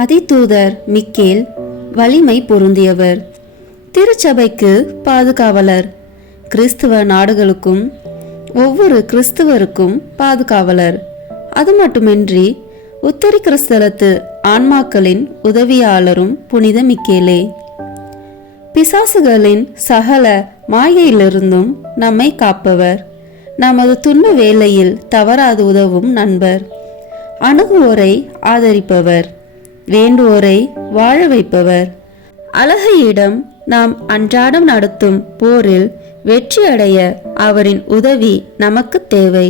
அதிதூதர் Michael வலிமை பொருந்தியவர், திருச்சபைக்கு பாதுகாவலர், கிறிஸ்துவ நாடுகளுக்கும் ஒவ்வொரு கிறிஸ்துவருக்கும் பாதுகாவலர். அது மட்டுமின்றி உத்தரி கிறிஸ்தலத்து ஆன்மாக்களின் உதவியாளரும் புனித மிக்கேலே. பிசாசுகளின் சகல மாயையிலிருந்தும் நம்மை காப்பவர், நமது துன்ப வேளையில் தவறாது உதவும் நண்பர், அணுகுவோரை ஆதரிப்பவர், வேண்டுவோரை வாழ வைப்பவர். அழகையிடம் நாம் அன்றாடம் நடத்தும் போரில் வெற்றியடைய அவரின் உதவி நமக்கு தேவை.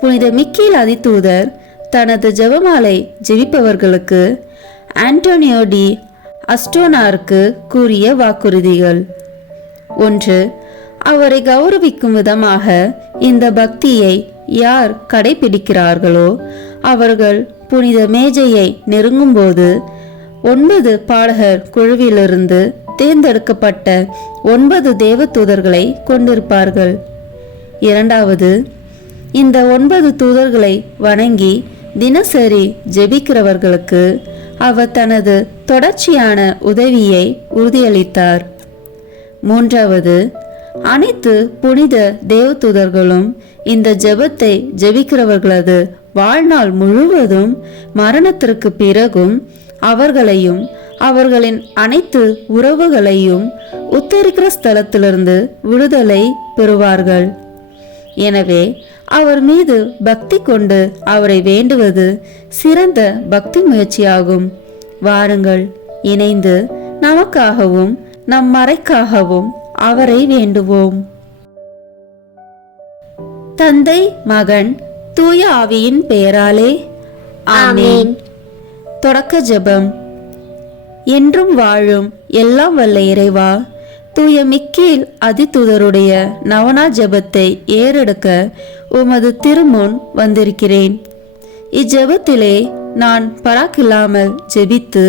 புனித மிக்கேல் அதிதூதர் தனது ஜெபமாலை ஜெபிப்பவர்களுக்கு ஆண்டோனியோ டி அஸ்டோனாருக்கு கூறிய வாக்குறுதிகள். 1. அவரை கௌரவிக்கும் விதமாக இந்த பக்தியை யார் கடைபிடிக்கிறார்களோ அவர்கள் புனித மேஜையை நெருங்கும்போது 9 பாடகர் குழுவிலிருந்து தேர்ந்தெடுக்கப்பட்ட 9 தேவதூதர்களை கொண்டிருப்பார்கள். 2. இந்த 9 தூதர்களை வணங்கி தினசரி ஜெபிக்கிறவர்களுக்கு அவர் தனது தொடர்ச்சியான உதவியை உறுதியளித்தார். 3. அனைத்து புனித தேவதூதர்களும் இந்த ஜெபத்தை ஜெபிக்கிறவர்களது வாழ்நாள் முழுவதும் மரணத்திற்கு பிறகும் அவர்களையும் அவர்களின் அனைத்து உறவுகளையும் உத்தரிக்கிற ஸ்தலத்திலிருந்து விடுதலை பெறுவார்கள். எனவே அவர் மீது பக்தி கொண்டு அவரை வேண்டுவது சிறந்த பக்தி முயற்சியாகும். வாருங்கள், இணைந்து நமக்காகவும் நம் மறைக்காகவும் அவரை வேண்டுவோம். தந்தை, மகன், தூய ஆவியின் பெயராலே ஆமென். தொடக்க ஜெபம். என்றும் வாழும் எல்லாம் வல்ல இறைவா, தூய மிக்கேல் அதிதூதருடைய நவநாள் ஜெபத்தை ஏறெடுக்க உமது திருமுன் வந்திருக்கிறேன். இஜெபத்திலே நான் பராக்கில்லாமல் ஜெபித்து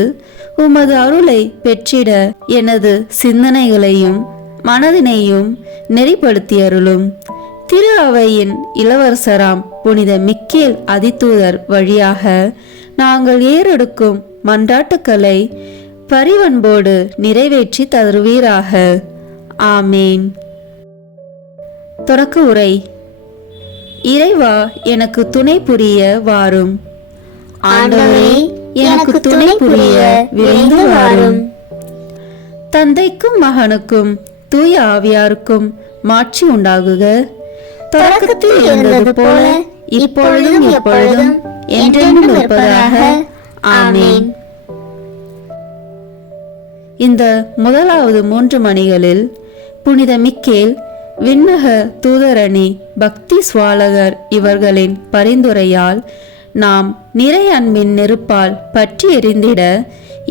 உமது அருளை பெற்றிட எனது சிந்தனைகளையும் மனதினையும் நெறிப்படுத்தியருளும். திரு அவையின் இளவரசராம் புனித மிக்கேல் அதிதூதர் வழியாக நாங்கள் ஏறெடுக்கும் மன்றாட்டுக்களை பரிவன்போடு நிறைவேற்றி தருவீராக. ஆமேன். தொடக்க உரை. இறைவா, எனக்கு துணை புரிய வாரும். ஆண்டவரே, எனக்கு துணை புரிய விரைந்து வாரும். தந்தைக்கும் மகனுக்கும் தூய ஆவியாருக்கும் மாட்சி உண்டாகுக. தொடக்கத்தில் இருந்தது போல இப்பொழுதும் எப்பொழுதும் என்றென்றும் இருப்பதாக. ஆமேன். இந்த முதலாவது 3 மணிகளில் புனித மிக்கேல், விண்ணக தூதரணி, பக்தி சுவாலகர் இவர்களின் பரிந்துரையால் நாம் நிறை அன்பின் நெருப்பால் பற்றி எரிந்திட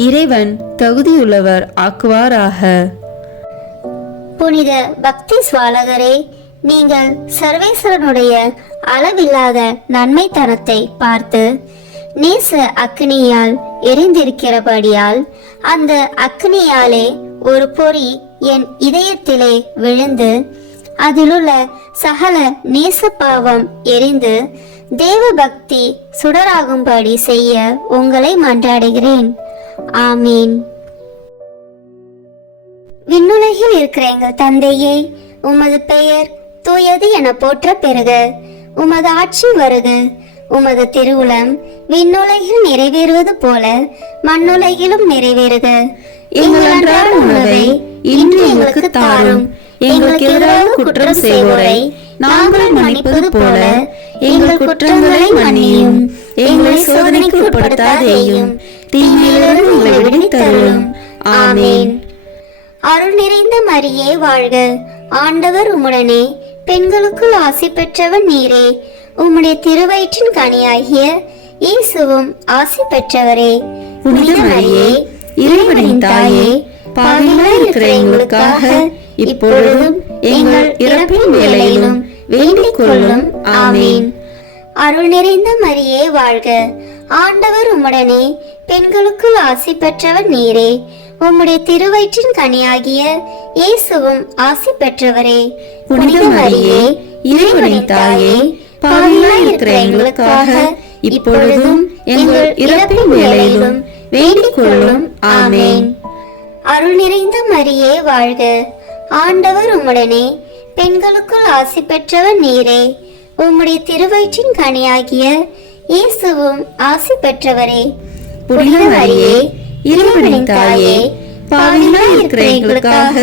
இறைவன் தகுதியுள்ளவர் ஆக்குவாராக. புனித பக்தி சுவாலகரே, நீங்கள் சர்வேஸ்வரனுடைய அளவில்லாத நன்மைத்தனத்தை பார்த்து நேச அக்னியால் எரிந்திருக்கிறபடியால் அந்த அக்னியாலே ஒரு பொறி என் இதயத்திலே விழுந்து அதிலுள்ள சகல நேச பாவம் எரிந்து தேவ பக்தி சுடராகும்படி செய்ய உங்களை மன்றாடுகிறேன். ஆமீன். விண்ணுலகில் இருக்கிற எங்கள் தந்தையே, உமது பெயர் தூயது என போற்ற பெறுக. உமது ஆட்சி வருக. உமது திருவுளம் விண்ணுலகில் நிறைவேறுவது போல மண்ணுலகிலும் நிறைவேறுக. எங்கள் அன்றாட உணவை இன்று எங்களுக்கு தாரும். எங்களுக்கு எதிராக குற்றம் செய்வோரை நாங்கள் மன்னிப்பது போல எங்கள் குற்றங்களை மன்னியும். எங்களை சோதனைக்கு உட்படுத்தாதேயும், தீமையிலிருந்து எங்களை விடுவித்தருளும். ஆமேன். அருள் நிறைந்த மரியே வாழ்க. ஆண்டவர் உம்முடனே, பெண்களுக்குள் ஆசி பெற்றவன் நீரே. உம்முடைய திருவயிற்றின் கனியாகிய இயேசுவும் ஆசி பெற்றவரே. புனித மரியே, இறைவனின் தாயே, பாவிகளாய் இருக்கிற எங்களுக்காக இப்பொழுதும் எங்கள் இறப்பின் வேளையிலும் வேண்டிக் கொள்ளும். ஆமீன். அருள் நிறைந்த மரியே வாழ்க. ஆண்டவர் உம்முடனே, பெண்களுக்குள் ஆசி பெற்றவர் நீரே. உம்முடைய திருவயிற்றின் கனியாகிய இயேசுவும் ஆசி பெற்றவரே. புனித மரியே, இறைவனின் தாயே, பாவிகளாய் இருக்கிற எங்களுக்காக இப்பொழுதும் எங்கள் இறப்பின் வேளையிலும் வேண்டிக் கொள்ளும். ஆமேன். அருள் நிறைந்த மரியே வாழ்க, ஆண்டவர் உம்முடனே, பெண்களுக்குள் ஆசி பெற்றவர் நீரே. உம்முடைய திருவயிற்றின் கனியாகிய இயேசுவும் ஆசி பெற்றவரே. புனித மரியே, இறைவனின் தாயே, பாவிகளாய் இருக்கிற எங்களுக்காக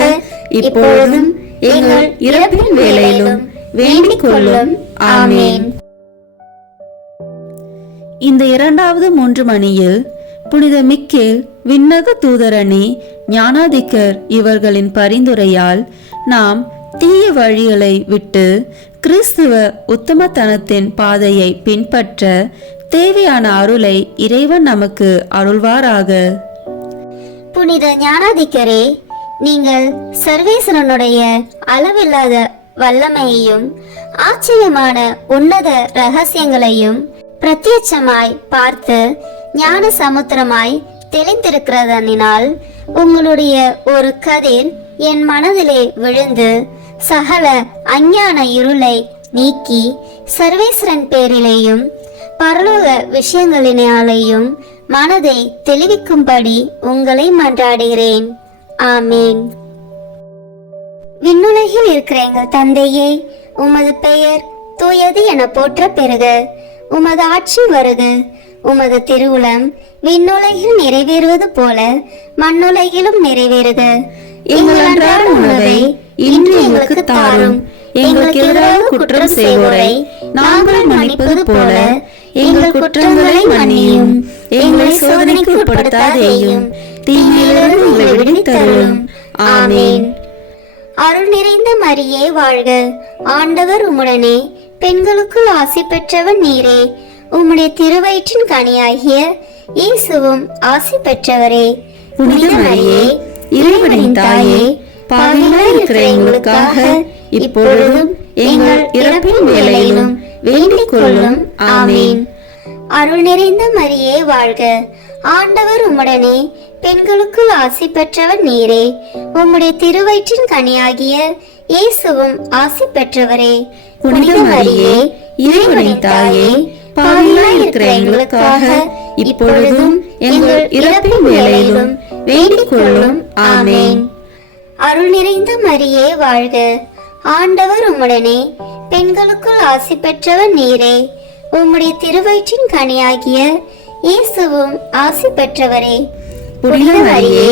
இப்பொழுதும் எங்கள் இறப்பின் வேளையிலும் வேண்டிக் கொள்ளும். ஆமேன். இந்த இரண்டாவது 3 மணியில் புனித மிக்கேல், விண்ணக தூதரணி, ஞானாதிக்கர் இவர்களின் பரிந்துரையால் நாம் தீய வழிகளை விட்டு கிறிஸ்துவ உத்தமத்தனத்தின் பாதையை பின்பற்ற தேவையான அருளை இறைவன் நமக்கு அருள்வாராக. புனித ஞானாதிக்கரே, நீங்கள் சர்வேஸ்வரனுடைய அளவில்லாத வல்லமையையும் ஆச்சரியமான உன்னத ரகசியங்களையும் பிரத்யட்சமாய் பார்த்து ஞான சமுத்திரமாய் தெளிந்திருக்கிறதனால் உங்களுடைய ஒரு கதிர் என் மனதிலே விழுந்து சகல அஞ்ஞான இருளை நீக்கி சர்வேஸ்வரன் பேரிலேயும் பரலோக விஷயங்களினாலேயும் மனதை தெளிவிக்கும்படி உங்களை மன்றாடுகிறேன். ஆமேன். விண்ணுலகில் இருக்கிற எங்கள் தந்தையே, உமது பெயர் தூயது என போற்ற பெறுக. உமது ஆட்சி வருக. உமது திருவுளம் விண்ணுலகில் நிறைவேறுவது போல மண்ணுலகிலும் நிறைவேறுக. எங்கள் அன்றாட உணவை இன்று எங்களுக்கு தாரும். எங்களுக்கு எதிராக குற்றம் செய்வோரை நாங்கள் மன்னிப்பது போல எங்கள் குற்றங்களை மன்னியும். எங்களை சோதனைக்கு உட்படுத்தாதேயும், தீமையிலிருந்து எங்களை விடுவித்தருளும். ஆமேன். அருள் நிறைந்த மரியே வாழ்க, ஆண்டவர் உம்முடனே, பெண்களுக்குள் ஆசி பெற்றவர் நீரே. உம்முடைய திருவயிற்றின் கனியாகிய இயேசுவும் ஆசி பெற்றவரே. புனித மரியே, இறைவனின் தாயே, பாவிகளாய் இருக்கிற எங்களுக்காக இப்பொழுதும் எங்கள் இறப்பின் வேளையிலும் வேண்டிக் கொள்ளும். ஆமேன். அருள் நிறைந்த மரியே வாழ்க, ஆண்டவர் உம்முடனே, பெண்களுக்குள் ஆசி பெற்றவர் நீரே. உம்முடைய திருவயிற்றின் கனியாகிய இயேசுவும் ஆசி பெற்றவரே. புனித மரியே, இறைவனின் தாயே, பாவிகளாய் இருக்கிற எங்களுக்காக இப்பொழுதும் எங்கள் இறப்பின் வேளையிலும் வேண்டிக் கொள்ளும். ஆமேன். அருள் நிறைந்த மரியே வாழ்க, ஆண்டவர் உம்முடனே, பெண்களுக்குள் ஆசி பெற்றவர் நீரே. உம்முடைய திருவயிற்றின் கனியாகிய இயேசுவும் ஆசி பெற்றவரே. புனித மரியே,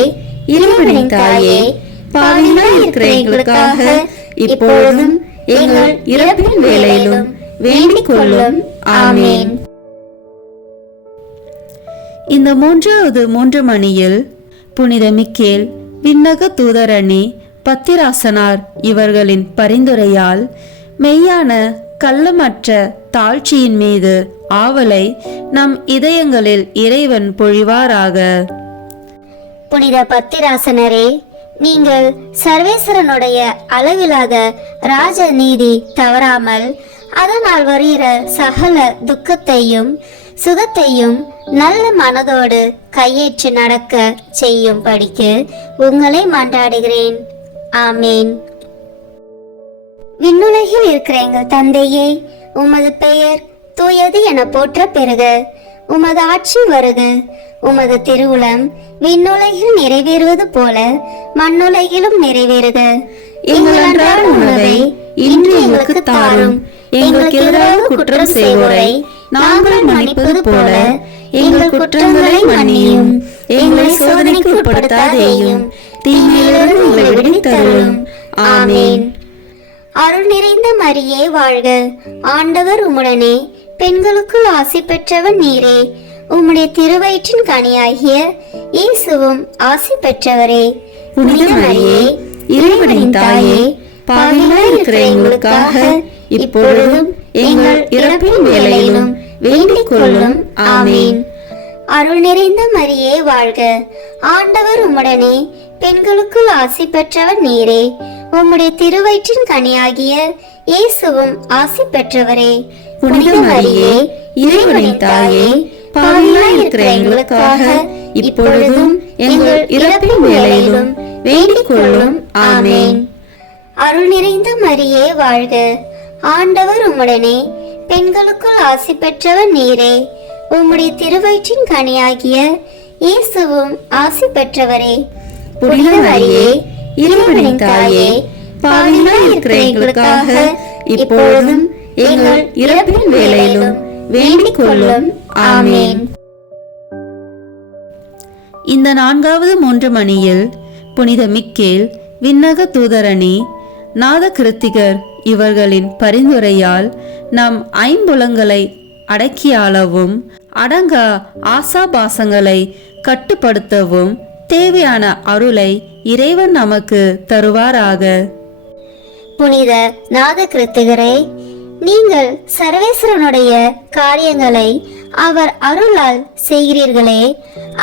இறைவனின் தாயே, பாவிகளாய் இருக்கிற எங்களுக்காக இப்பொழுதும் எங்கள் இறப்பின் வேளையிலும் வேண்டிக் கொள்ளும். ஆமேன். இந்த 3 மணியில் புனித மிக்கேல், விண்ணக தூதரணி, பத்திராசனார் இவர்களின் பரிந்துரையால் மெய்யான கள்ளமற்ற தாழ்ச்சியின் மீது ஆவலை நம் இதயங்களில் இறைவன் பொழிவாராக. புனித பத்திராசனரே, நீங்கள் சர்வேஸ்வரனுடைய அளவில்லாத ராஜ நீதி தவறாமல் அதனால் வருகிற சகல துக்கத்தையும் சுகத்தையும் நல்ல மனதோடு கையேற்று நடக்க செய்யும் படிக்கு உங்களை மன்றாடுகிறேன். ஆமேன். விண்ணுலகில் இருக்கிற எங்கள் தந்தையே, உமது பெயர் தூயது என போற்ற பெறுக. உமது ஆட்சி வருக. உமது திருவுளம் விண்ணுலகில் நிறைவேறுவது போல மண்ணுலகிலும் நிறைவேறுக. எங்கள் அன்றாட உணவை இன்று எங்களுக்கு தாரும். எங்களுக்கு எதிராக குற்றம் செய்வோரை நாங்கள் மன்னிப்பது போல எங்கள் குற்றங்களை மன்னியும். எங்களை சோதனைக்கு உட்படுத்தாதேயும், தீமையிலிருந்து எங்களை விடுவித்தருளும். ஆமேன். அருள் நிறைந்த மரியே வாழ்க, ஆண்டவர் உம்முடனே, பெண்களுக்குள் ஆசி பெற்றவர் நீரே. உம்முடைய திருவயிற்றின் கனியாகிய இயேசுவும் ஆசி பெற்றவரே. புனித மரியே, இறைவனின் தாயே, பாவிகளாய் இருக்கிற எங்களுக்காக இப்பொழுதும் எங்கள் இறப்பின் வேளையிலும் வேண்டிக் கொள்ளும். ஆமேன். அருள் நிறைந்த மரியே வாழ்க, ஆண்டவர் உம்முடனே, பெண்களுக்குள் ஆசி பெற்றவர் நீரே. உம்முடைய திருவயிற்றின் கனியாகிய இயேசுவும் ஆசி பெற்றவரே. புனித மரியே, இறைவனின் தாயே, பாவிகளாய் இருக்கிற எங்களுக்காக இப்பொழுதும் எங்கள் இறப்பின் வேளையிலும் வேண்டிக் கொள்ளும். ஆமேன். அருள் நிறைந்த மரியே வாழ்க, ஆண்டவர் உம்முடனே, பெண்களுக்குள் ஆசி பெற்றவர் நீரே. உம்முடைய திருவயிற்றின் கனியாகிய இயேசுவும் ஆசி பெற்றவரே. புனித மரியே, இறைவனின் தாயே, பாவிகளாய் இருக்கிற எங்களுக்காக இப்பொழுதும் எங்கள் இறப்பின் வேளையிலும் வேண்டிக் கொள்ளும். ஆமென். இந்த 4வது 3 மணியில் புனித மிக்கேல், விண்ணக தூதரணி, நாத கிருத்திகர் இவர்களின் பரிந்துரையால் நம் ஐம்புலங்களை அடக்கியாளவும் அடங்கா ஆசாபாசங்களை கட்டுப்படுத்தவும் தேவையான அருளை இறைவன் நமக்கு தருவாராக. புனித நாத கிருத்திகரே, நீங்கள் சர்வேஸ்வரனுடைய காரியங்களை அவர் அருளால் செய்கிறீர்களே.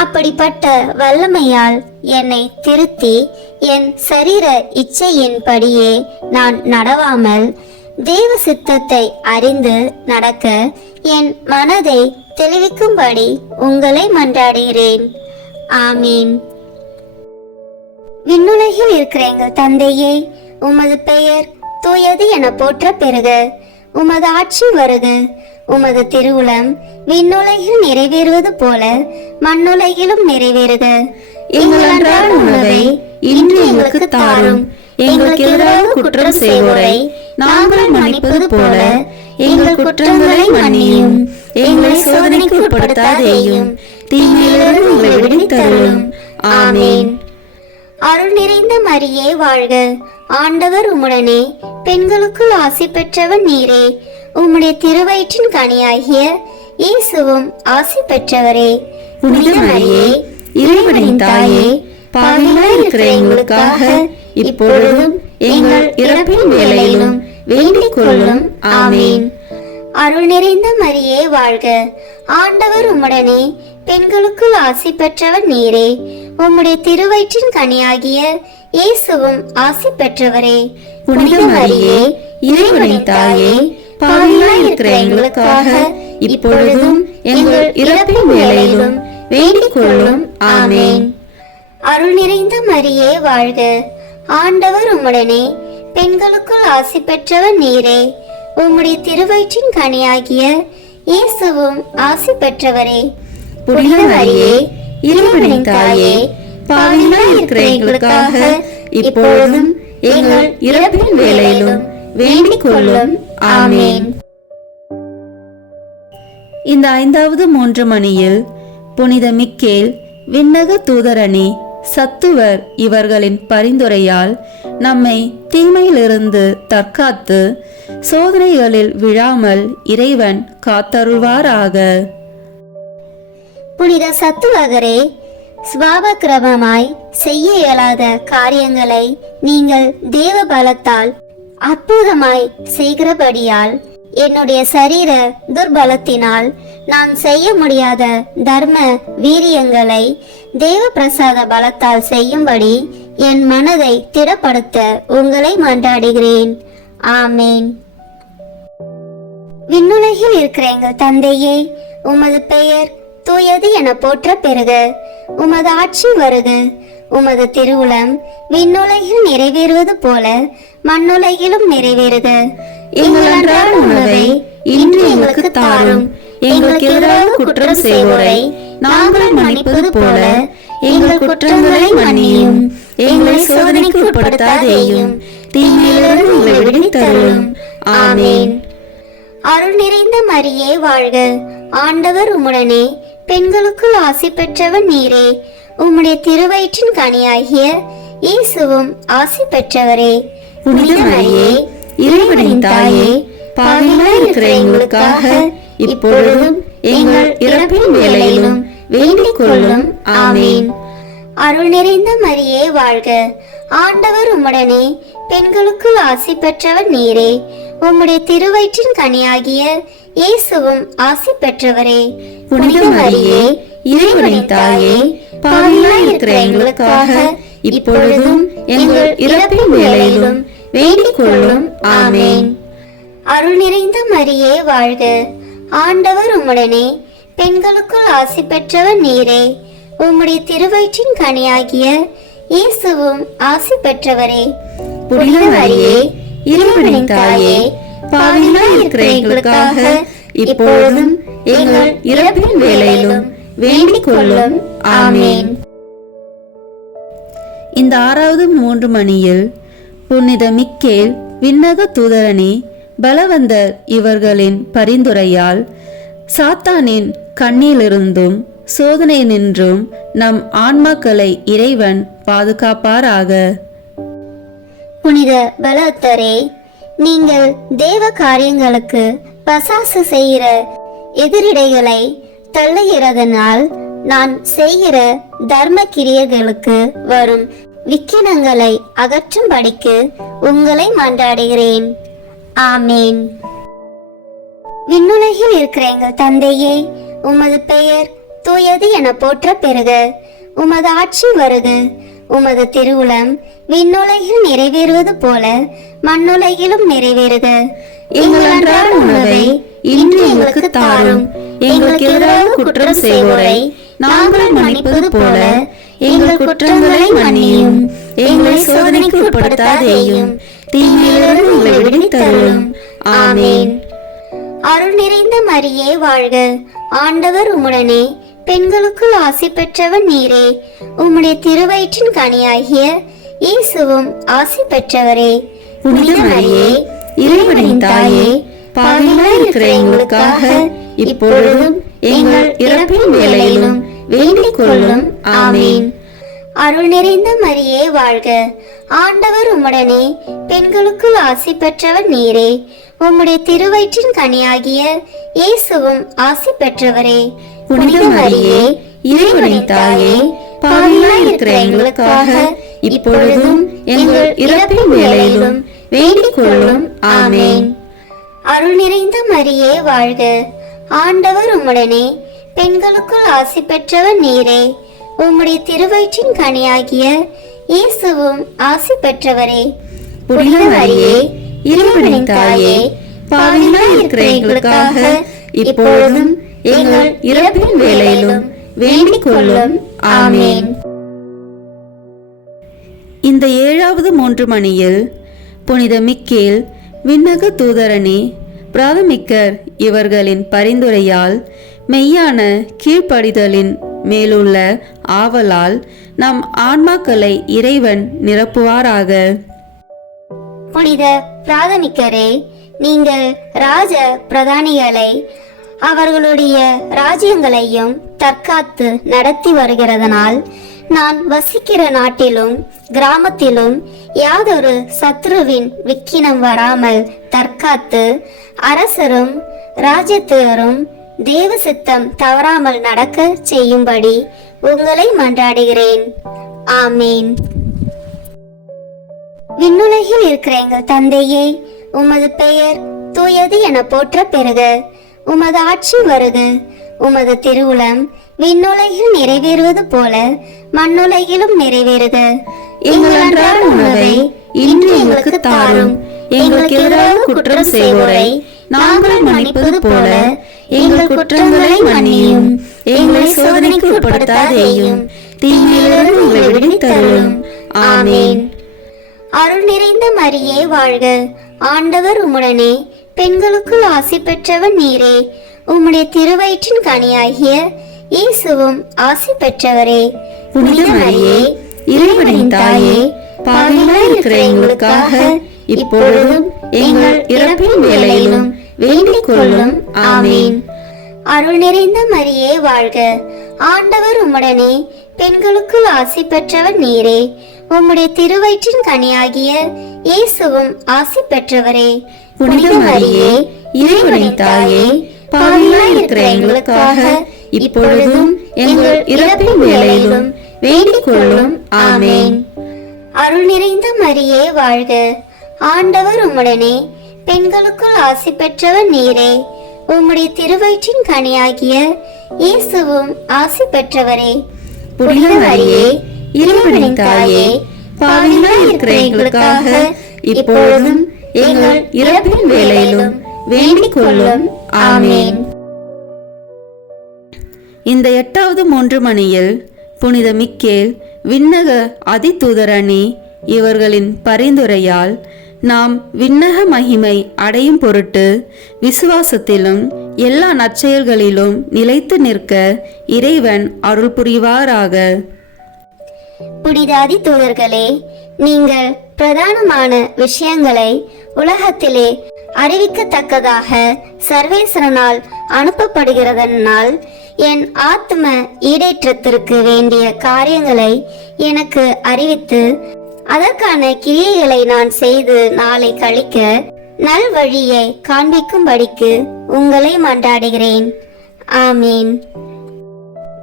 அப்படிப்பட்ட வல்லமையால் என்னை திருத்தி என் சரீர இச்சையின்படியே நான் நடவாமல் தேவ சித்தத்தை அறிந்து நடக்க என் மனதை தெளிவிக்கும்படி உங்களை மன்றாடுகிறேன். ஆமீன். விண்ணுலகில் இருக்கிற எங்கள் தந்தையே, உமது பெயர் தூயது என போற்ற பெறுக. உமது ஆட்சி வருக. உமது திருவுளம் விண்ணுலகில் நிறைவேறுவது போல மண்ணுலகிலும் நிறைவேறுக. எங்கள் அன்றாட உணவை இன்று எங்களுக்கு தாரும். எங்களுக்கு எதிராக குற்றம் செய்வோரை நாங்கள் மன்னிப்பது போல எங்கள் குற்றங்களை மன்னியும். எங்களை சோதனைக்கு உட்படுத்தாதேயும், தீமையிலிருந்து எங்களை விடுவித்தருளும். ஆமென். அருள் நிறைந்த மரியே வாழ்க. ஆண்டவர் உம்முடனே, பெண்களுக்குள் ஆசி பெற்றவன் நீரே. உம்முடைய திருவயிற்றின் கனியாகிய இயேசுவும் ஆசி பெற்றவரே. புனித மரியே, இறைவனின் தாயே, பாவிகளாய் இருக்கிற எங்களுக்காக இப்பொழுதும் எங்கள் இறப்பின் வேளையிலும் வேண்டிக் கொள்ளும். ஆமென். அருள் நிறைந்த மரியே வாழ்க. ஆண்டவர் உம்முடனே, பெண்களுக்குள் ஆசி பெற்றவன் நீரே. உம்முடைய திருவயிற்றின் கனியாகிய இயேசுவும் ஆசி பெற்றவரே. புனித மரியே, இறைவனின் தாயே, பாவிகளாய் இருக்கிற எங்களுக்காக இப்பொழுதும் எங்கள் இறப்பின் வேளையிலும் வேண்டிக் கொள்ளும். ஆமென். அருள் நிறைந்த மரியே வாழ்க. ஆண்டவர் உம்முடனே, பெண்களுக்குள் ஆசி பெற்றவன் நீரே. உம்முடைய திருவயிற்றின் கனியாகிய இயேசுவும் ஆசி பெற்றவரே. புனித மரியே, இறைவனின் தாயே, பாவிகளாய் இருக்கிற எங்களுக்காக இப்பொழுதும் எங்கள் இறப்பின் வேளையிலும் வேண்டிக் கொள்ளும். ஆமென். இந்த 5வது 3 மணியில் புனித மிக்கேல், விண்ணக தூதரணி, சத்துவர் இவர்களின் பரிந்துரையால் நம்மை தீமையிலிருந்து தற்காத்து சோதனைகளில் விழாமல் இறைவன் காத்தருள்வாராக. புனித சத்துவகரே, சுவாபக்கிரமமாய் செய்ய இயலாத காரியங்களை நீங்கள் தேவ பலத்தால் அற்புதமாய் செய்கிறபடியால் என்னுடைய சரீர துர்பலத்தினால் நான் செய்ய முடியாத தர்ம வீரியங்களை தேவ பிரசாத பலத்தால் செய்யும்படி என் மனதை திடப்படுத்த உங்களை மன்றாடுகிறேன். ஆமேன். விண்ணுலகில் இருக்கிற எங்கள் தந்தையே, உமது பெயர் தூயது என போற்ற பெறுக. உமது ஆட்சி வருக. உமது திருவுளம் விண்ணுலகில் நிறைவேறுவது போல மண்ணுலகிலும் நிறைவேறுக. எங்கள் அன்றாட உணவை இன்று எங்களுக்கு தாரும். எங்களுக்கு எதிராக குற்றம் செய்வோரை நாங்கள் மன்னிப்பது போல எங்கள் குற்றங்களை மன்னியும். எங்களை சோதனைக்கு உட்படுத்தாதேயும், தீமையிலிருந்து எங்களை விடுவித்தருளும். ஆமென். அருள் நிறைந்த மரியே வாழ்க. ஆண்டவர் உம்முடனே, பெண்களுக்குள் ஆசி பெற்றவன் நீரே. உம்முடைய திருவயிற்றின் கனியாகிய இயேசுவும் ஆசி பெற்றவரே. புனித மரியே, இறைவனின் தாயே, பாவிகளாய் இருக்கிற எங்களுக்காக இப்பொழுதும் எங்கள் இறப்பின் வேளையிலும் வேண்டிக் கொள்ளும். ஆமென். அருள் நிறைந்த மரியே வாழ்க. ஆண்டவர் உம்முடனே, பெண்களுக்குள் ஆசி பெற்றவன் நீரே. உம்முடைய திருவயிற்றின் கனியாகிய இயேசுவும் ஆசி பெற்றவரே. புனித மரியே, இறைவனின் தாயே, பாவிகளாய் இருக்கிற எங்களுக்காக இப்பொழுதும் எங்கள் இறப்பின் வேளையிலும் வேண்டிக் கொள்ளும். ஆமென். அருள் நிறைந்த மரியே வாழ்க. ஆண்டவர் உம்முடனே, பெண்களுக்குள் ஆசி பெற்றவன் நீரே. உம்முடைய திருவயிற்றின் கனியாகிய இயேசுவும் ஆசி பெற்றவரே. புனித மரியே, இறைவனின் தாயே, பாவிகளாய் இருக்கிற எங்களுக்காக இப்பொழுதும் எங்கள் இறப்பின் வேளையிலும் வேண்டிக் கொள்ளும். ஆமேன். இந்த 6வது 3 மணியில் புனித மிக்கேல் விண்ணக தூதரணி பலவந்தர் இவர்களின் பரிந்துரையால் சாத்தானின் கண்ணிலிருந்தும் சோதனை நின்றும் நம் ஆன்மாக்களை இறைவன் பாதுகாப்பாராக. புனித பலவந்தரே, நீங்கள் தேவ காரியங்களுக்கு பசாசு செய்கிற எதிரிடைகளை தள்ளுகிறதனால் நான் செய்கிற தர்ம கிரியைகளுக்கு வரும் விக்கினங்களை அகற்றும்படிக்கு உங்களை மன்றாடுகிறேன். ஆமேன். விண்ணுலகில் இருக்கிற எங்கள் தந்தையே, உமது பெயர் தூயது என போற்ற பெறுக. உமது ஆட்சி வருக. உமது திருவுளம் விண்ணுலகில் நிறைவேறுவது போல மண்ணுலகிலும் நிறைவேறுக. எங்கள் அன்றாட உணவை இன்று எங்களுக்கு தாரும். எங்களுக்கு எதிராக குற்றம் செய்வோரை நாங்கள் மன்னிப்பது போல எங்கள் குற்றங்களை மன்னியும். எங்களை சோதனைக்கு உட்படுத்தாதேயும், தீமையிலிருந்து எங்களை விடுவித்தருளும். ஆமேன். அருள் நிறைந்த மரியே வாழ்க. ஆண்டவர் உம்முடனே, பெண்களுக்குள் ஆசி பெற்றவன் நீரே. உம்முடைய திருவயிற்றின் கனியாகிய இயேசுவும் ஆசி பெற்றவரே. புனித மரியே, இறைவனின் தாயே, பாவிகளாய் இருக்கிற எங்களுக்காக இப்பொழுதும் எங்கள் இறப்பின் வேளையிலும் வேண்டிக் கொள்ளும். ஆமேன். அருள் நிறைந்த மரியே வாழ்க. ஆண்டவர் உம்முடனே, பெண்களுக்குள் ஆசி பெற்றவர் நீரே. உம்முடைய திருவயிற்றின் கனியாகிய இயேசுவும் ஆசி பெற்றவரே. புனித மரியே, இறைவனின் தாயே, பாவிகளாய் இருக்கிற எங்களுக்காக இப்பொழுதும் எங்கள் இறப்பின் வேளையிலும் வேண்டிக் கொள்ளும். ஆமேன். அருள் நிறைந்த மரியே வாழ்க. ஆண்டவர் உம்முடனே, பெண்களுக்குள் ஆசி பெற்றவர் நீரே. உம்முடைய திருவயிற்றின் கனியாகிய இயேசுவும் ஆசி பெற்றவரே. புனித மரியே, இறைவனின் தாயே, பாவிகளாய் இருக்கிற எங்களுக்காக இப்பொழுதும் எங்கள் இறப்பின் வேளையிலும் வேண்டிக் கொள்ளும். ஆமேன். இந்த 7வது 3 மணியில் புனித மிக்கேல் விண்ணக தூதரணி பிராதமிக்கர் இவர்களின் பரிந்துரையால் மெய்யான கீழ்ப்படிதலின் மேலுள்ள ஆவலால் நம் ஆன்மாக்களை இறைவன் நிரப்புவாராக. புனித பிராதமிக்கரே, நீங்கள் ராஜ பிரதானிகளை அவர்களுடைய ராஜ்யங்களையும் தற்காத்து நடத்தி வருகிறதனால் நான் வசிக்கிற நாட்டிலும் கிராமத்திலும் யாதொரு சத்ருவின் விக்கினம் வராமல் தற்காத்து அரசரும் ராஜ்யத்தினரும் தேவ சித்தம் தவறாமல் நடக்க செய்யும்படி உங்களை மன்றாடுகிறேன். ஆமேன். விண்ணுலகில் இருக்கிற எங்கள் தந்தையே, உமது பெயர் தூயது என போற்ற பெறுக. உமது ஆட்சி வருக. உமது திருவுளம் விண்ணுலகில் நிறைவேறுவது போல மண்ணுலகிலும் நிறைவேறுக. எங்கள் அன்றாட உணவை இன்று எங்களுக்கு தாரும். எங்களுக்கு எதிராக குற்றம் செய்வோரை நாங்கள் மன்னிப்பது போல எங்கள் குற்றங்களை மன்னியும். எங்களை சோதனைக்கு உட்படுத்தாதேயும், தீமையிலிருந்து எங்களை விடுவித்தருளும். ஆமேன். அருள் நிறைந்த மரியே வாழ்க. ஆண்டவர் உம்முடனே, பெண்களுக்குள் ஆசி பெற்றவன் நீரே. உம்முடைய திருவயிற்றின் கனியாகிய இயேசுவும் ஆசி பெற்றவரே. புனித மரியே, இறைவனின் தாயே, பாவிகளாய் இருக்கிற எங்களுக்காக இப்பொழுதும் எங்கள் இறப்பின் வேளையிலும் வேண்டிக் கொள்ளும். ஆமேன். அருள் நிறைந்த மரியே வாழ்க. ஆண்டவர் உம்முடனே, பெண்களுக்குள் ஆசி பெற்றவர் நீரே. உம்முடைய திருவயிற்றின் கனியாகிய இயேசுவும் ஆசி பெற்றவரே. புனித மரியே, இறைவனின் தாயே, பாவிகளாய் இருக்கிற எங்களுக்காக இப்பொழுதும் எங்கள் இறப்பின் வேளையிலும் வேண்டிக் கொள்ளும். ஆமேன். அருள் நிறைந்த மரியே வாழ்க. ஆண்டவர் உம்முடனே, பெண்களுக்குள் ஆசி பெற்றவர் நீரே. உம்முடைய திருவயிற்றின் கனியாகிய இயேசுவும் ஆசி பெற்றவரே. புனித மரியே, இறைவனின் தாயே, பாவிகளாய் இருக்கிற எங்களுக்காக இப்பொழுதும் எங்கள் இறப்பின் வேளையிலும் வேண்டிக் கொள்ளும். ஆமேன். இந்த 8வது 3 மணியில் புனித மிக்கேல் விண்ணக அதிதூதரணி இவர்களின் பரிந்துரையால் நாம் விண்ணக மகிமை அடையும் பொருட்டு விசுவாசத்திலும் எல்லா நற்செயல்களிலும் நிலைத்து நிற்க இறைவன் அருள் புரிவாராக. புனிதாதி தூதர்களே, நீங்கள் பிரதானமான விஷயங்களை உலகத்திலே அறிவிக்கத்தக்கதாக சர்வேஸ்வரனால் அனுப்பப்படுகிறதனால் என் ஆத்ம ஈடேற்றத்திற்கு வேண்டிய காரியங்களை எனக்கு அறிவித்து அதற்கான கிரியைகளை நான் செய்து நாளை கழிக்க நல் வழியை காண்பிக்கும்படிக்கு உங்களை மன்றாடுகிறேன். ஆமீன்.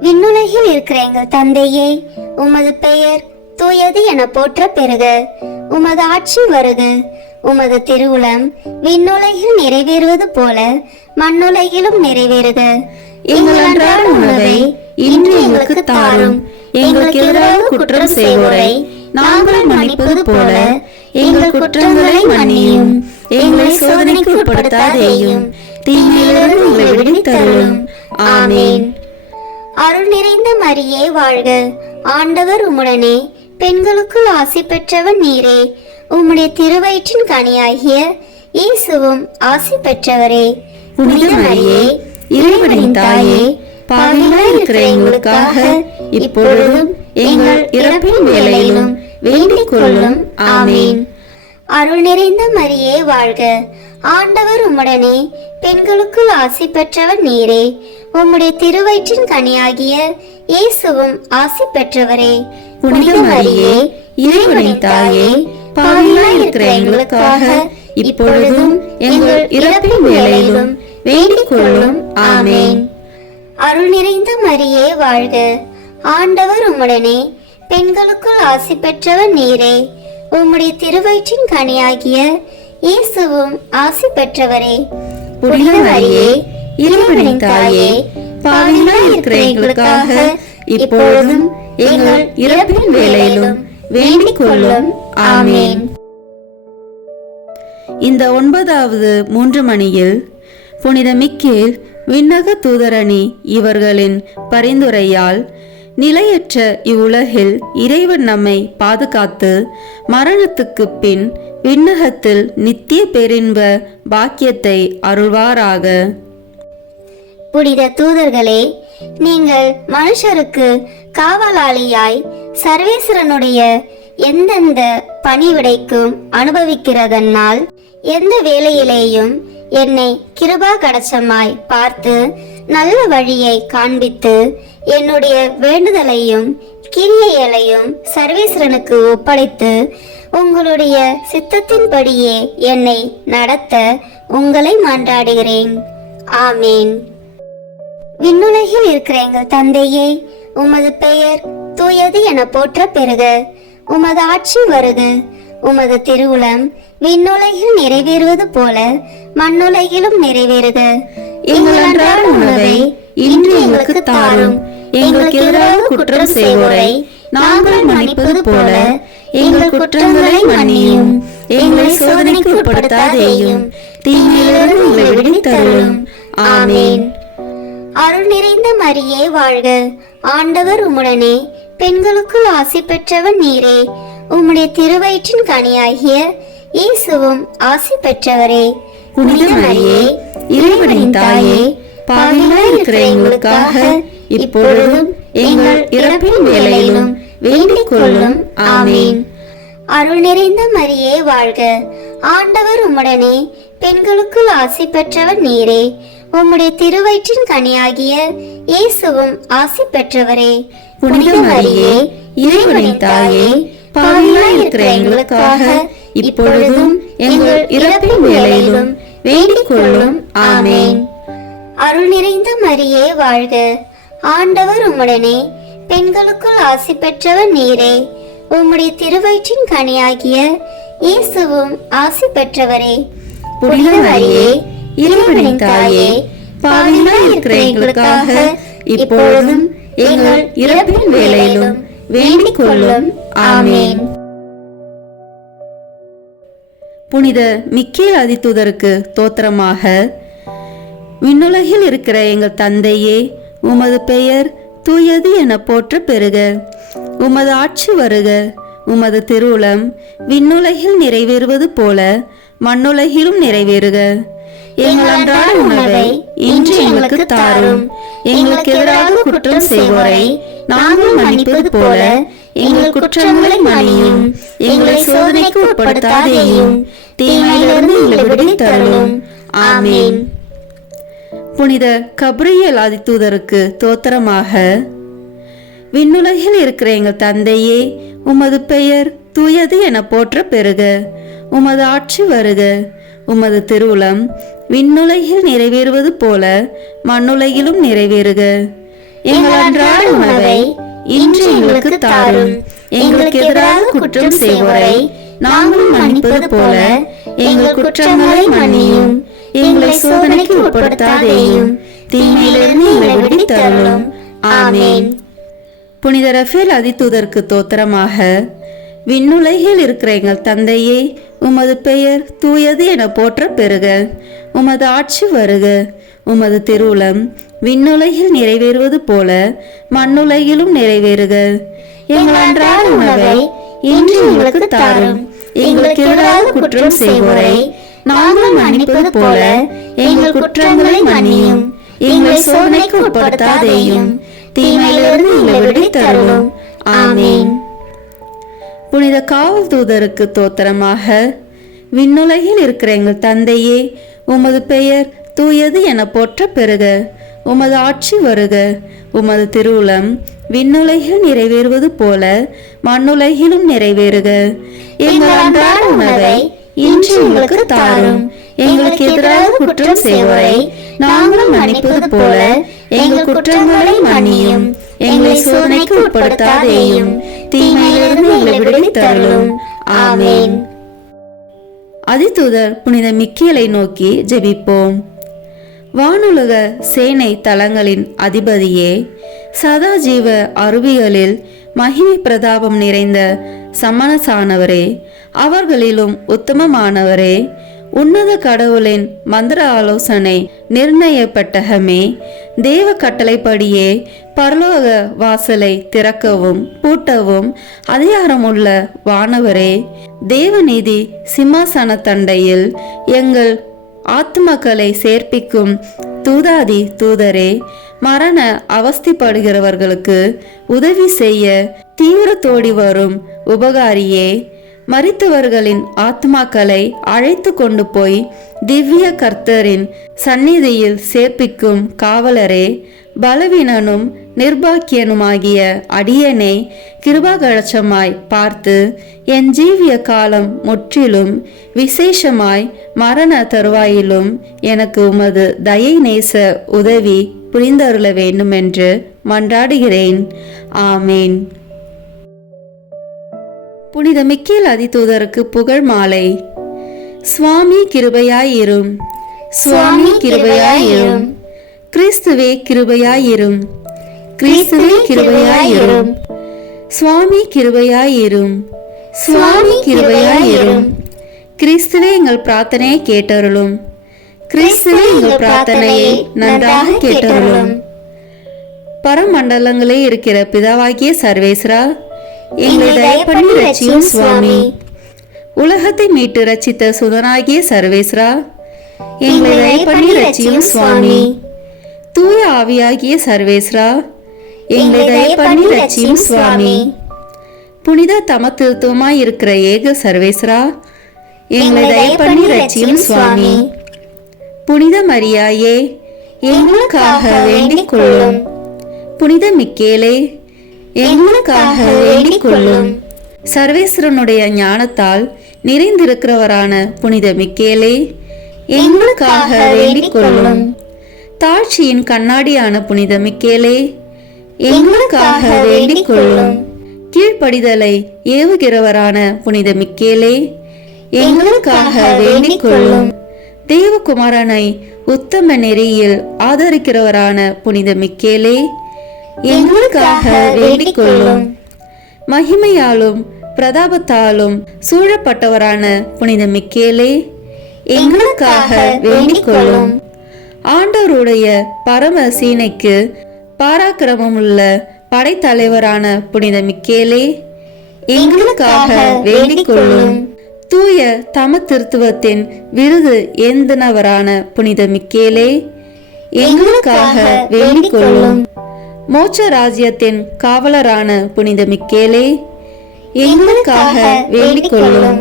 விண்ணுலகில் இருக்கிற எங்கள் தந்தையே, உமது பெயர் தூயது என போற்ற பெறுக. உமது ஆட்சி வருக. உமது திருவுளம் விண்ணுலகில் நிறைவேறுவது போல மண்ணுலகிலும் நிறைவேறுக. எங்கள் அன்றாட உணவை இன்று எங்களுக்கு தாரும். எங்களுக்கு எதிராக குற்றம் செய்வோரை நாங்கள் மன்னிப்பது போல எங்கள் குற்றங்களை மன்னியும். எங்களை சோதனைக்கு உட்படுத்தாதேயும், தீமையிலிருந்து எங்களை விடுவித்தருளும். ஆமீன். அருள் நிறைந்த மரியே வாழ்க. ஆண்டவர் உம்முடனே, பெண்களுக்குள் ஆசி பெற்றவன் நீரே. உம்முடைய திருவயிற்றின் கனியாகிய இயேசுவும் ஆசி பெற்றவரே. புனித மரியே, இறைவனின் தாயே, பாவிகளாய் இருக்கிற எங்களுக்காக இப்பொழுதும் எங்கள் இறப்பின் வேளையிலும் வேண்டிக் கொள்ளும். ஆமீன். அருள் நிறைந்த மரியே வாழ்க. ஆண்டவர் உம்முடனே, பெண்களுக்குள் ஆசி பெற்றவர் நீரே. உம்முடைய திருவயிற்றின் கனியாகிய இயேசுவும் ஆசி பெற்றவரே. புனித மரியே, இறைவனின் தாயே, பாவிகளாய் இருக்கிற எங்களுக்காக இப்பொழுதும் எங்கள் இறப்பின் வேளையிலும் வேண்டிக் கொள்ளும். ஆமீன். அருள் நிறைந்த மரியே வாழ்க. ஆண்டவர் உம்முடனே, பெண்களுக்குள் ஆசி பெற்றவர் நீரே. உம்முடைய திருவயிற்றின் கனியாகிய இயேசுவும் ஆசி பெற்றவரே. புனித மரியே, இறைவனின் தாயே, பாவிகளாய் இருக்கிற எங்களுக்காக இப்பொழுதும் எங்கள் இறப்பின் வேளையிலும் வேண்டிக் கொள்ளும். ஆமீன். இந்த 9வது 3 மணியில் புனித மிக்கேல் விண்ணக தூதரணி இவர்களின் பரிந்துரையால் நிலையற்ற இவ்வுலகில் இறைவன் நம்மை பாதுகாத்து மரணத்துக்கு பின் விண்ணகத்தில் நித்திய பேரின்ப பாக்கியத்தை அருள்வாராக. புனித தூதர்களே, நீங்கள் மனுஷருக்கு காவலாளியாய் சர்வேஸ்வரனுடைய எந்தெந்த பணிவிடைக்கும் அனுபவிக்கிறதனால் எந்த வேளையிலேயும் என்னை கிருபா கடச்சமாய் பார்த்து நல்ல வழியை காண்பித்து என்னுடைய வேண்டுதலையும் கிரியைகளையும் சர்வேஸ்வரனுக்கு ஒப்படைத்து உங்களுடைய சித்தத்தின்படியே என்னை நடத்த உங்களை மன்றாடுகிறேன். ஆமீன். விண்ணுலகில் இருக்கிற எங்கள் தந்தையே, உமது பெயர் தூயது என போற்ற பெறுக. உமது ஆட்சி வருக. உமது திருவுளம் விண்ணுலகில் நிறைவேறுவது போல மண்ணுலகிலும் நிறைவேறுக. எங்கள் அன்றாட உணவை இன்று எங்களுக்கு தாரும். எங்களுக்கு எதிராக குற்றம் செய்வோரை நாங்கள் மன்னிப்பது போல எங்கள் குற்றங்களை மன்னியும். எங்களை சோதனைக்கு உட்படுத்தாதேயும், தீமையிலிருந்து எங்களை விடுவித்தருளும். ஆமீன். அருள் நிறைந்த மரியே வாழ்க. ஆண்டவர் உம்முடனே, பெண்களுக்குள் ஆசி பெற்றவன் நீரே. உம்முடைய திருவயிற்றின் கனியாகிய இயேசுவும் ஆசி பெற்றவரே. புனித மரியே, இறைவனின் தாயே, பாவிகளாய் இருக்கிற எங்களுக்காக இப்பொழுதும் எங்கள் இறப்பின் வேளையிலும் வேண்டிக் கொள்ளும். ஆமீன். அருள் நிறைந்த மரியே வாழ்க. ஆண்டவர் உம்முடனே, பெண்களுக்குள் ஆசி பெற்றவர் நீரே. உம்முடைய திருவயிற்றின் கனியாகிய இயேசுவும் ஆசி பெற்றவரே. புனித மரியே, இறைவனின் தாயே, பாவிகளாய் இருக்கிற எங்களுக்காக இப்பொழுதும் எங்கள் இறப்பின் வேளையிலும் வேண்டிக் கொள்ளும். ஆமீன். அருள் நிறைந்த மரியே வாழ்க. ஆண்டவர் உம்முடனே, பெண்களுக்குள் ஆசி பெற்றவர் நீரே. உம்முடைய திருவயிற்றின் கனியாகிய இயேசுவும் ஆசி பெற்றவரே. புனித மரியே, இறைவனின் தாயே, பாவிகளாய் இருக்கிற எங்களுக்காக இப்பொழுதும் எங்கள் இறப்பின் வேளையிலும் வேண்டிக் கொள்ளும். ஆமீன். புனித மிக்கேல் அதிதூதருக்கு தோத்திரமாக. விண்ணுலகில் இருக்கிற எங்கள் தந்தையே, உமது பெயர் தூயது என போற்ற பெறுக. உமது ஆட்சி வருக. உமது திருவுளம் விண்ணுலகில் நிறைவேறுவது போல மண்ணுலகிலும் நிறைவேறுக. எங்கள் அன்றாட உணவை இன்று எங்களுக்கு தாரும். எங்களுக்கு எதிராக குற்றம் செய்வோரை நாங்கள் மன்னிப்பது போல எங்கள் குற்றங்களை மன்னியும். எங்களை சோதனைக்கு உட்படுத்தாதேயும், தீமையிலிருந்து எங்களை விடுவித்தருளும். ஆமென். புனித கபிரியேல் ஆதிதூதருக்கு தோத்திரமாக. விண்ணுலகில் இருக்கிற எங்கள் தந்தையே, உமது பெயர் தூயது என போற்ற பெறுக. உமது ஆட்சி வருக. உமது திருவுளம் விண்ணுலகில் நிறைவேறுவது போல மண்ணுலகிலும் நிறைவேறுக. எங்கள் அன்றாட உணவை இன்று எங்களுக்கு தாரும். எங்களுக்கு எதிராக குற்றம் செய்வோரை நாங்கள் மன்னிப்பது போல எங்கள் குற்றங்களை மன்னியும். எங்களை சோதனைக்கு உட்படுத்தாதேயும், தீமையிலிருந்து எங்களை விடுவித்தருளும். ஆமென். புனித ரஃபேல் ஆதிதூதருக்கு தோத்திரமாக. விண்ணுலகில் இருக்கிற எங்கள் தந்தையே, உமது பெயர் தூயது என போற்ற பெறுக. உமது ஆட்சி வருக. உமது திருவுளம் விண்ணுலகில் நிறைவேறுவது போல மண்ணுலகிலும் நிறைவேறுக. எங்கள் அன்றாட உணவை இன்று எங்களுக்கு தாரும். எங்களுக்கு எதிராக குற்றம் செய்வோரை நாங்கள் மன்னிப்பது போல எங்கள் குற்றங்களை மன்னியும். எங்களை சோதனைக்கு உட்படுத்தாதேயும், தீமையிலிருந்து எங்களை விடுவித்தருளும். ஆமென். புனித காவல் தூதருக்கு தோத்திரமாக. விண்ணுலகில் இருக்கிற எங்கள் தந்தையே, உமது பெயர் தூயது என போற்ற பெறுக. உமது ஆட்சி வருக. உமது திருவுளம் விண்ணுலகில் நிறைவேறுவது போல மண்ணுலகிலும் நிறைவேறுக. எங்கள் அன்றாட உணவை இன்று எங்களுக்கு தாரும். எங்களுக்கு எதிராக குற்றம் செய்வோரை நாங்கள் மன்னிப்பது போல எங்கள் குற்றங்களை மன்னியும். எங்களை சோதனைக்கு உட்படுத்தாதேயும், தீமையிலிருந்து எங்களை விடுவித்தருளும். ஆமென். அதிதூதர் புனித மிக்கேலை நோக்கி ஜெபிப்போம். வானுலக சேனை தலங்களின் அதிபதியே, சதாஜீவ அருவிகளில் மகிமை பிரதாபம் நிறைந்த சமணசானவரே, அவர்களிலும் உத்தமமானவரே, உன்னத கடவுளின் மந்திர ஆலோசனை நிர்ணயப்பட்டகமே, தேவ கட்டளைப்படியே பரலோக வாசலை திறக்கவும் பூட்டவும் அதிகாரமுள்ள வானவரே, தேவநீதி சிம்மாசன தண்டையில் எங்கள் ஆத்மக்களை சேர்ப்பிக்கும் தூதாதி தூதரே, மரண அவஸ்திப்படுகிறவர்களுக்கு உதவி செய்ய தீவிரத்தோடி வரும் உபகாரியே, மரித்தவர்களின் ஆத்மாக்களை அழைத்து கொண்டு போய் திவ்ய கர்த்தரின் சந்நிதியில் சேர்ப்பிக்கும் காவலரே, பலவீனனும் நிர்பாக்கியனுமாகிய அடியனை கிருபாகழச்சமாய் பார்த்து என் ஜீவிய காலம் முற்றிலும் விசேஷமாய் மரண தருவாயிலும் எனக்கு உமது தயை நேச உதவி புரிந்தருள வேண்டுமென்று மன்றாடுகிறேன். ஆமேன். புனித மிக்கேல் அதிதூதருக்கு புகழ் மாலை. சுவாமி கிருபையாயிரும். சுவாமி கிருபையாயிரும். கிறிஸ்துவே கிருபையாயிரும். கிறிஸ்துவே கிருபையாயிரும். சுவாமி கிருபையாயிரும். சுவாமி கிருபையாயிரும். கிறிஸ்துவே எங்கள் பிரார்த்தனையை கேட்டருளும். கிறிஸ்துவே எங்கள் பிரார்த்தனையை நன்றாக கேட்டருளும். பரமண்டலங்களே இருக்கிற பிதாவாகிய சர்வேஸ்வரா, எங்களை தயப்பண்ணி ரட்சியும் சுவாமி. உலகத்தை மீட்டு ரட்சித்த சுதனாகிய சர்வேஸ்வரா, எங்களை தயப்பண்ணி ரட்சியும் சுவாமி. தூய ஆவியாகிய சர்வேஸ்வரா, எங்களை தயப்பண்ணி ரட்சியும் சுவாமி. புனித தமத்திருத்துவமாய் இருக்கிற ஏக சர்வேஸ்வரா, எங்களை தயப்பண்ணி ரட்சியும் சுவாமி. புனித மரியாயே, எங்களுக்காக வேண்டிக் கொள்ளும். புனித மிக்கேலே, எங்களுக்காக வேண்டிக் கொள்ளும். சர்வேஸ்வரனுடைய ஞானத்தால் நிறைந்திருக்கிறவரான புனித மிக்கேலே, எங்களுக்காக வேண்டிக் கொள்ளும். தாழ்ச்சியின் கண்ணாடியான புனித மிக்கேலே, எங்களுக்காக வேண்டிக் கொள்ளும். கீழ்ப்படிதலை ஏவுகிறவரான புனித மிக்கேலே, எங்களுக்காக வேண்டிக் கொள்ளும். தேவகுமாரனை உத்தம நெறியில் ஆதரிக்கிறவரான புனித மிக்கேலே, எங்களுக்காக வேண்டிக் கொள்ளும். மகிமையாலும் பிரதாபத்தாலும் சூழப்பட்டவரான புனித மிக்கேலே, எங்களுக்காக வேண்டிக் கொள்ளும். ஆண்டவருடைய பரம சீனைக்கு பாராக்கிரமமுள்ள படைத்தலைவரான புனித மிக்கேலே, எங்களுக்காக வேண்டிக் கொள்ளும். தூய தம திருத்துவத்தின் விருது ஏந்தினவரான புனித மிக்கேலே, எங்களுக்காக வேண்டிக் கொள்ளும். மோட்ச ராஜ்யத்தின் காவலரான புனித மிக்கேலே, எங்களுக்காக வேண்டிக் கொள்ளும்.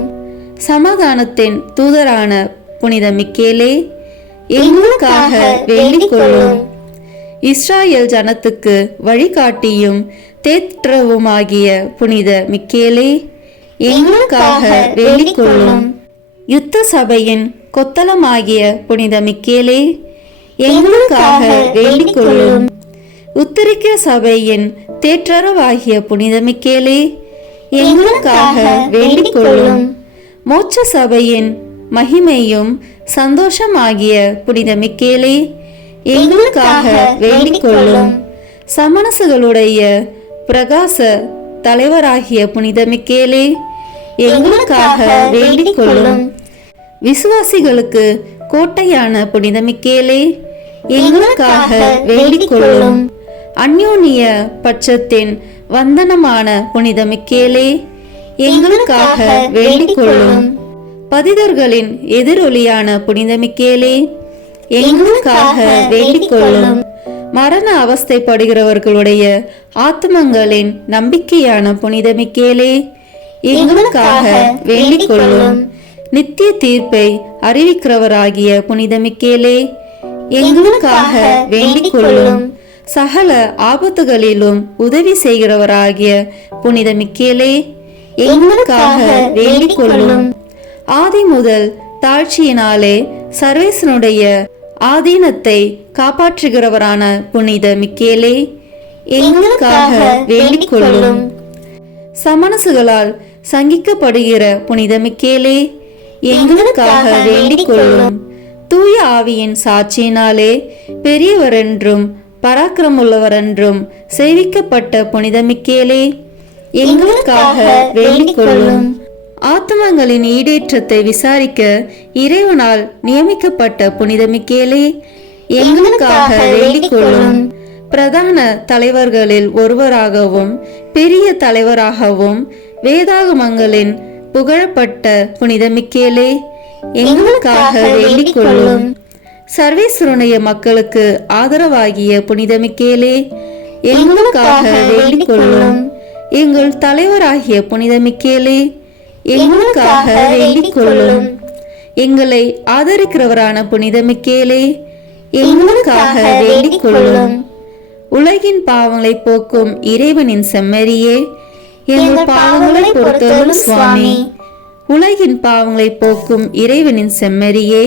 சமாதானத்தின் தூதரான புனித மிக்கேலே, எங்களுக்காக வேண்டிக் கொள்ளும். இஸ்ராயேல் ஜனத்துக்கு வழிகாட்டியும் தேற்றவுமாகிய புனித மிக்கேலே, எங்களுக்காக வேண்டிக் கொள்ளும். யுத்த சபையின் கொத்தளமாகிய புனித மிக்கேலே, எங்களுக்காக வேண்டிக் கொள்ளும். உத்தரிக்க சபையின் தேற்றரவாகிய புனித மிக்கேலே, எங்களுக்காக வேண்டிக் கொள்ளும். மோட்ச சபையின் மகிமையும் சந்தோஷமாகிய புனித மிக்கேலே, எங்களுக்காக வேண்டிக் கொள்ளும். சமணசுகளுடைய பிரகாச தலைவராகிய புனித மிக்கேலே, எங்களுக்காக வேண்டிக் கொள்ளும். விசுவாசிகளுக்கு கோட்டையான புனித மிக்கேலே, எங்களுக்காக வேண்டிக் கொள்ளும். அந்யோன்ய பட்சத்தின் வந்தனமான புனித மிக்கேலே, எங்களுக்காக வேண்டிக் கொள்ளும். பதிதர்களின் எதிரொலியான புனித மிக்கேலே, எங்களுக்காக வேண்டிக் கொள்ளும். மரண அவஸ்தைப்படுகிறவர்களுடைய ஆத்மங்களின் நம்பிக்கையான புனித மிக்கேலே, எங்களுக்காக வேண்டிக் கொள்ளும். நித்திய தீர்ப்பை அறிவிக்கிறவராகிய புனித மிக்கேலே, எங்களுக்காக வேண்டிக் கொள்ளும். சகல ஆபத்துகளிலும் உதவி செய்கிறவராகிய புனித மிக்கேலே, எங்களுக்காக வேண்டிக் கொள்ளும். ஆதி முதல் தாழ்ச்சியினாலே சர்வேசனுடைய ஆதீனத்தை காப்பாற்றுகிறவரான புனித மிக்கேலே, எங்களுக்காக வேண்டிக் கொள்ளும். சமணசுகளால் சங்கிக்கப்படுகிற புனித மிக்கேலே, எங்களுக்காக வேண்டிக் கொள்ளும். தூய ஆவியின் சாட்சியினாலே பெரியவரென்றும் பராக்கிரமுள்ளவரென்றும் சேவிக்கப்பட்ட புனித மிக்கேலே, எங்களுக்காக வேண்டிக் கொள்ளும். ஆத்மங்களின் ஈடேற்றத்தை விசாரிக்க இறைவனால் நியமிக்கப்பட்ட புனித மிக்கேலே, எங்களுக்காக வேண்டிக் கொள்ளும். பிரதான தலைவர்களில் ஒருவராகவும் பெரிய தலைவராகவும் வேதாகமங்களின் புகழப்பட்ட புனித மிக்கேலே, எங்களுக்காக வேண்டிக் கொள்ளும். சர்வேஸ்வருடைய மக்களுக்கு ஆதரவாகிய புனித மிக்கேலே, எங்களுக்காக வேண்டிக் கொள்ளும். எங்கள் தலைவராகிய புனித மிக்கேலே, எங்களுக்காக வேண்டிக் கொள்ளும். எங்களை ஆதரிக்கிறவரான புனித மிக்கேலே, எங்களுக்காக வேண்டிக் கொள்ளும். உலகின் பாவங்களை போக்கும் இறைவனின் செம்மறியே, எங்கள் பாவங்களை பொறுத்தருளும் சுவாமி. உலகின் பாவங்களை போக்கும் இறைவனின் செம்மறியே,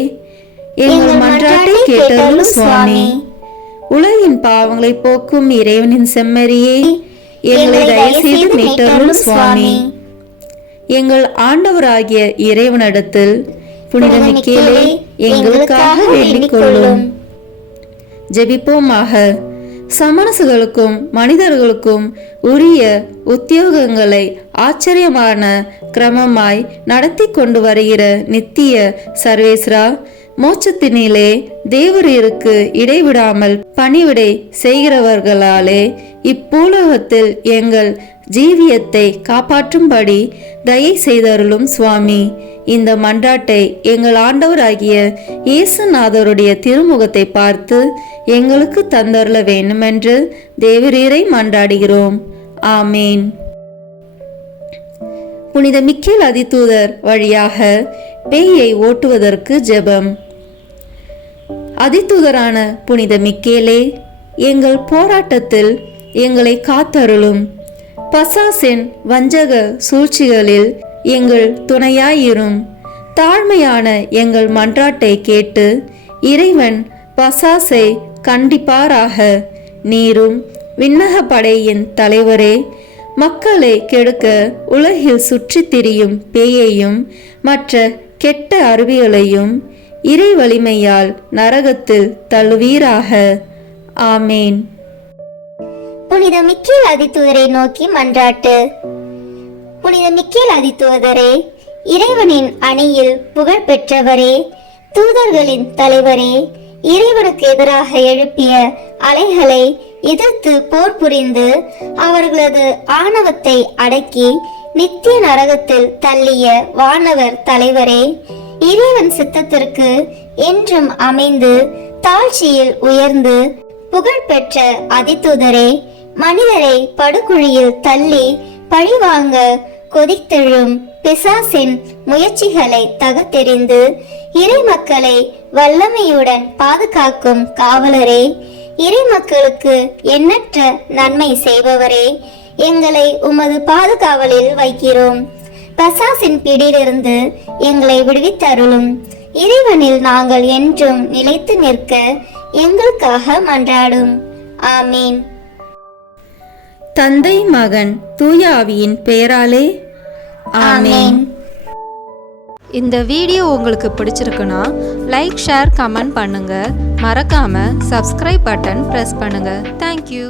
எங்கள் மன்றாட்டை கேட்டருளும் சுவாமி. உலகின் பாவங்களை போக்கும் இறைவனின் செம்மறியே, எங்களை தயவு செய்து மீட்டருளும் சுவாமி. எங்கள் ஆண்டவராகிய இறைவனிடத்தில் புனித மிக்கேலே, எங்களுக்காக வேண்டிக் கொள்ளும். ஜெபிப்போமாக. சமணசுகளுக்கும் மனிதர்களுக்கும் உரிய உத்தியோகங்களை ஆச்சரியமான கிரமமாய் நடத்தி கொண்டு வருகிற நித்திய சர்வேஸ்வரா, மோட்சத்தினிலே தேவரீருக்கு இடைவிடாமல் பணிவிடை செய்கிறவர்களாலே இப்பூலகத்தில் எங்கள் ஜீவியத்தை காப்பாற்றும்படி தயை செய்தருளும் சுவாமி. இந்த மன்றாட்டை எங்கள் ஆண்டவராகிய இயேசுநாதருடைய திருமுகத்தை பார்த்து எங்களுக்கு தந்தருள வேண்டுமென்று தேவரீரை மன்றாடுகிறோம். ஆமேன். புனித மிக்கேல் அதிதூதர் வழியாக பேயை ஓட்டுவதற்கு ஜெபம். அதிதூதரான புனித மிக்கேலே, எங்கள் போராட்டத்தில் எங்களை காத்தருளும். பசாசின் வஞ்சக சூழ்ச்சிகளில் எங்கள் துணையாயிரும். தாழ்மையான எங்கள் மன்றாட்டை கேட்டு இறைவன் பசாசை கண்டிப்பாராக. நீரும் விண்ணக படையின் தலைவரே, மக்களை கெடுக்க உலகில் சுற்றித் திரியும் பேயையும் மற்ற கெட்ட அருவிகளையும் இறை வலிமையால் நரகத்தில் தள்ளுவீராக. ஆமேன். புனித மிக்கேல் அதிதூதரை நோக்கி மன்றாட்டு. புனித மிக்கேல் அதிதூதரே, இறைவனின் அணியில் புகழ் பெற்றவரே, தூதர்களின் தலைவரே, இறைவனுக்கு எதிராக எழுப்பிய அலைகளை எதிர்த்து போர் புரிந்து அவர்களது ஆணவத்தை அடக்கி நித்திய நரகத்தில் தள்ளிய வானவர் தலைவரே, இறைவன் சித்தத்திற்கு என்றும் அமைந்து தாழ்ச்சியில் உயர்ந்து புகழ்பெற்ற அதிதூதரே, மனிதரை படுகுழியில் தள்ளி பழிவாங்க கொதித்தெழும் பிசாசின் முயற்சிகளை தகர்த்தெறிந்து இறை மக்களை வல்லமையுடன் பாதுகாக்கும் காவலரே, இறை மக்களுக்கு எண்ணற்ற நன்மை செய்பவரே, எங்களை உமது பாதுகாவலில் வைக்கிறோம். பிசாசின் பிடியிலிருந்து எங்களை விடுவித்தருளும். இறைவனில் நாங்கள் என்றும் நிலைத்து நிற்க எங்களுக்காக மன்றாடும். ஆமீன். தந்தை, மகன், தூய ஆவியின் பெயராலே ஆமீன். இந்த வீடியோ உங்களுக்கு பிடிச்சிருக்குன்னா லைக், ஷேர், கமெண்ட் பண்ணுங்க. மறக்காம சப்ஸ்கிரைப் பட்டன் பிரஸ் பண்ணுங்க. தேங்க்யூ.